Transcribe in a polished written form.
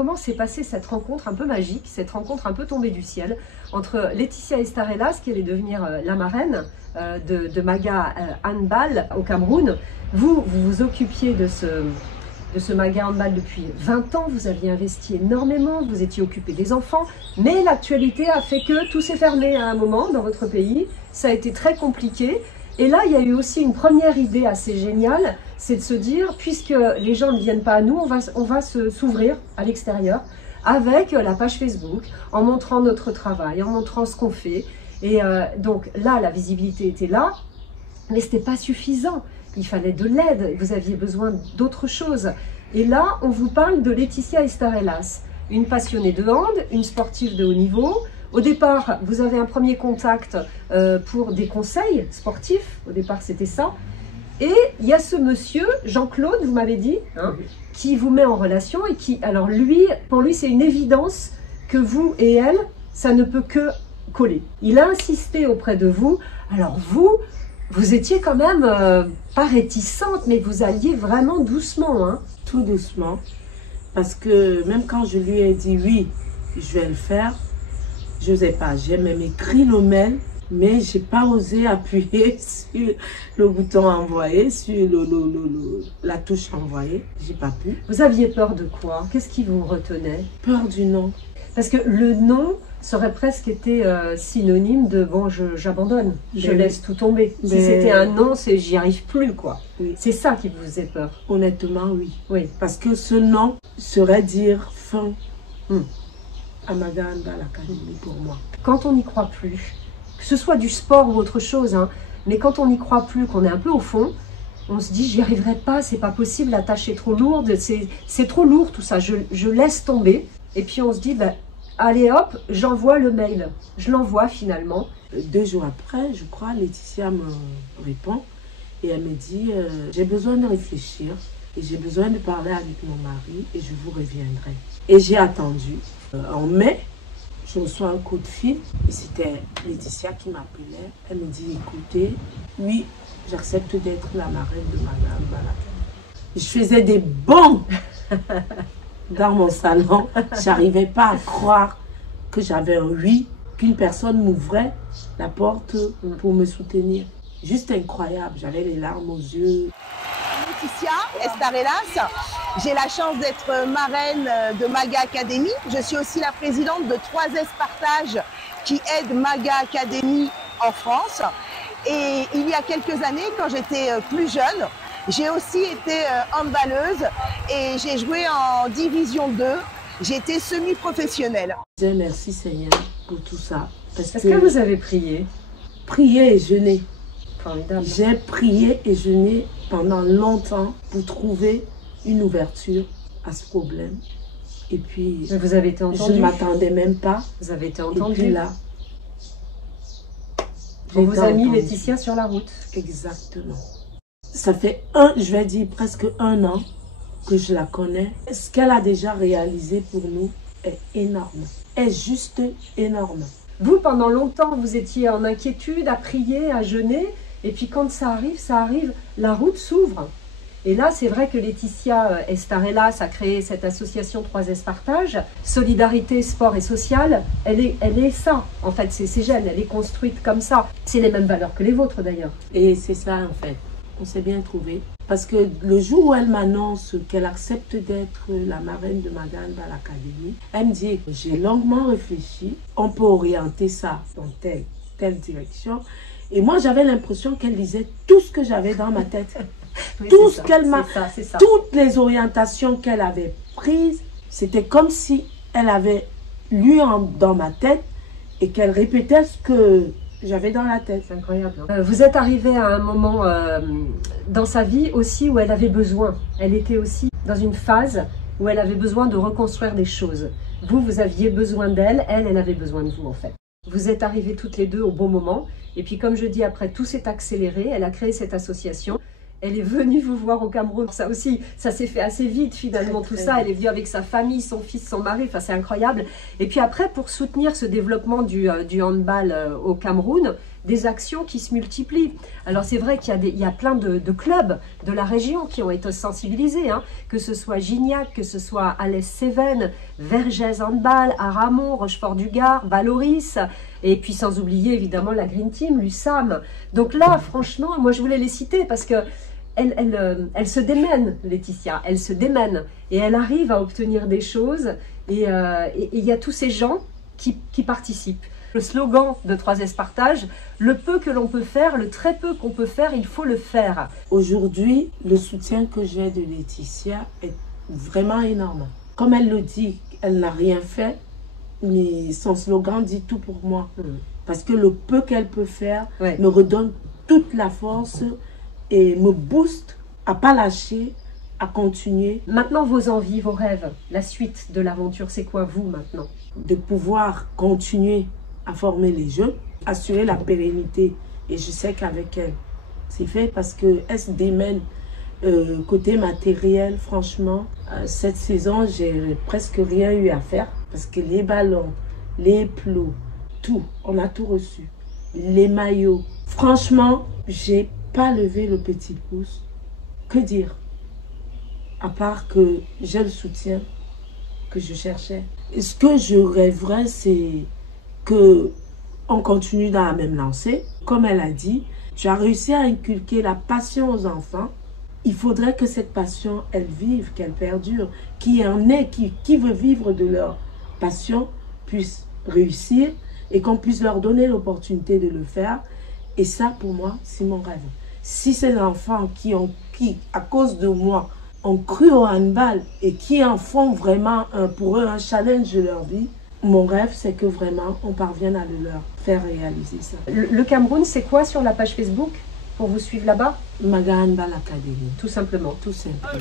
comment s'est passée cette rencontre un peu magique, cette rencontre un peu tombée du ciel, entre Laetitia Estarelas, qui allait devenir la marraine de Maga Handball au Cameroun. Vous vous occupiez de ce Maga Handball depuis 20 ans, vous aviez investi énormément, vous étiez occupé des enfants, mais l'actualité a fait que tout s'est fermé à un moment dans votre pays, ça a été très compliqué. Et là, il y a eu aussi une première idée assez géniale, c'est de se dire, puisque les gens ne viennent pas à nous, on va s'ouvrir à l'extérieur avec la page Facebook, en montrant notre travail, en montrant ce qu'on fait. Et donc là, la visibilité était là, mais ce n'était pas suffisant. Il fallait de l'aide, vous aviez besoin d'autre chose. Et là, on vous parle de Laetitia Estarelas, une passionnée de hand, une sportive de haut niveau. Au départ, vous avez un premier contact pour des conseils sportifs. Au départ, c'était ça. Et il y a ce monsieur, Jean-Claude, vous m'avez dit, hein, qui vous met en relation et qui, alors lui, pour lui, c'est une évidence que vous et elle, ça ne peut que coller. Il a insisté auprès de vous. Alors vous étiez quand même pas réticente, mais vous alliez vraiment doucement. Hein. Tout doucement. Parce que même quand je lui ai dit oui, je vais le faire, je n'osais pas. J'ai même écrit le mail, mais je n'ai pas osé appuyer sur le bouton envoyer, sur la touche envoyer. J'ai pas pu. Vous aviez peur de quoi? Qu'est-ce qui vous retenait? Peur du non. Parce que le non serait presque été synonyme de bon, j'abandonne, je laisse tout tomber. Si c'était un non, c'est j'y arrive plus, quoi. Oui. C'est ça qui vous faisait peur. Honnêtement, oui. Oui. Parce que ce non serait dire fin à Maga Handball Academy pour moi. Quand on n'y croit plus, que ce soit du sport ou autre chose, hein, mais quand on n'y croit plus, qu'on est un peu au fond, on se dit j'y arriverai pas, c'est pas possible, la tâche est trop lourde, c'est trop lourd tout ça, je laisse tomber. Et puis on se dit, ben, allez hop, j'envoie le mail. Je l'envoie finalement. 2 jours après, je crois, Laetitia me répond et elle me dit, j'ai besoin de réfléchir et j'ai besoin de parler avec mon mari et je vous reviendrai. Et j'ai attendu. En mai, je reçois un coup de fil et c'était Laetitia qui m'appelait. Elle me dit, écoutez, oui, j'accepte d'être la marraine de Maga Handball Academy. Je faisais des bonds dans mon salon. J'arrivais pas à croire que j'avais un oui, qu'une personne m'ouvrait la porte pour me soutenir. Juste incroyable, j'avais les larmes aux yeux. Laetitia Estarelas, j'ai la chance d'être marraine de Maga Academy. Je suis aussi la présidente de 3S Partage qui aide Maga Academy en France. Et il y a quelques années, quand j'étais plus jeune, j'ai aussi été handballeuse et j'ai joué en division 2. J'étais semi-professionnelle. Je dis merci Seigneur pour tout ça. Est-ce que vous avez prié? Prié et jeûné. Formidable. J'ai prié et jeûné pendant longtemps pour trouver une ouverture à ce problème. Et puis, mais vous avez été entendu. Je ne m'attendais même pas. Vous avez été entendu. Et puis là, on vous a mis Laetitia sur la route. Exactement. Ça fait je vais dire presque 1 an que je la connais. Ce qu'elle a déjà réalisé pour nous est énorme. Est juste énorme. Vous, pendant longtemps, vous étiez en inquiétude, à prier, à jeûner. Et puis quand ça arrive, la route s'ouvre. Et là, c'est vrai que Laetitia Estarelas a créé cette association 3S Partage. Solidarité, sport et social, elle est ça. En fait, c'est gêne, elle est construite comme ça. C'est les mêmes valeurs que les vôtres d'ailleurs. Et c'est ça en fait. On s'est bien trouvé. Parce que le jour où elle m'annonce qu'elle accepte d'être la marraine de Maga Handball Academy, elle me dit, j'ai longuement réfléchi, on peut orienter ça dans telle direction. Et moi, j'avais l'impression qu'elle disait tout ce que j'avais dans ma tête. Oui, tout ce qu'elle m'a... c'est ça. Toutes les orientations qu'elle avait prises, c'était comme si elle avait lu dans ma tête et qu'elle répétait ce que j'avais dans la tête. C'est incroyable. Hein. Vous êtes arrivé à un moment dans sa vie aussi où elle avait besoin. Elle était aussi dans une phase où elle avait besoin de reconstruire des choses. Vous aviez besoin d'elle, elle avait besoin de vous en fait. Vous êtes arrivés toutes les deux au bon moment. Et puis comme je dis, après tout s'est accéléré, elle a créé cette association. Elle est venue vous voir au Cameroun. Ça aussi, ça s'est fait assez vite finalement tout ça. Elle est venue avec sa famille, son fils, son mari. Enfin, c'est incroyable. Et puis après, pour soutenir ce développement du handball au Cameroun, des actions qui se multiplient. Alors c'est vrai qu'il y a plein de clubs de la région qui ont été sensibilisés, hein, que ce soit Gignac, que ce soit Alès-Cévennes, Vergès Handball, Aramon, Rochefort-du-Gard, Valoris, et puis sans oublier évidemment la Green Team, l'USAM. Donc là, franchement, moi je voulais les citer parce que elle se démène, Laetitia, elle se démène et elle arrive à obtenir des choses et il y a tous ces gens qui participent. Le slogan de 3S Partage, le peu que l'on peut faire, le très peu qu'on peut faire, il faut le faire. Aujourd'hui, le soutien que j'ai de Laetitia est vraiment énorme. Comme elle le dit, elle n'a rien fait, mais son slogan dit tout pour moi. Parce que le peu qu'elle peut faire me redonne toute la force et me booste à pas lâcher, à continuer. Maintenant, vos envies, vos rêves, la suite de l'aventure, c'est quoi vous maintenant? De pouvoir continuer à former les jeunes, assurer la pérennité. Et je sais qu'avec elle, c'est fait parce qu'elle se démène côté matériel. Franchement, cette saison, j'ai presque rien eu à faire parce que les ballons, les plots, tout, on a tout reçu. Les maillots. Franchement, j'ai pas levé le petit pouce. Que dire? À part que j'ai le soutien que je cherchais. Et ce que je rêverais, c'est que on continue dans la même lancée. Comme elle a dit, tu as réussi à inculquer la passion aux enfants. Il faudrait que cette passion, elle vive, qu'elle perdure. Qui en est, qui veut vivre de leur passion, puisse réussir et qu'on puisse leur donner l'opportunité de le faire. Et ça, pour moi, c'est mon rêve. Si ces enfants qui, à cause de moi, ont cru au handball et qui en font vraiment pour eux un challenge de leur vie, mon rêve, c'est que vraiment, on parvienne à le leur faire réaliser ça. Le Cameroun, c'est quoi sur la page Facebook pour vous suivre là-bas? Maga Handball Academy. Tout simplement. Tout simplement.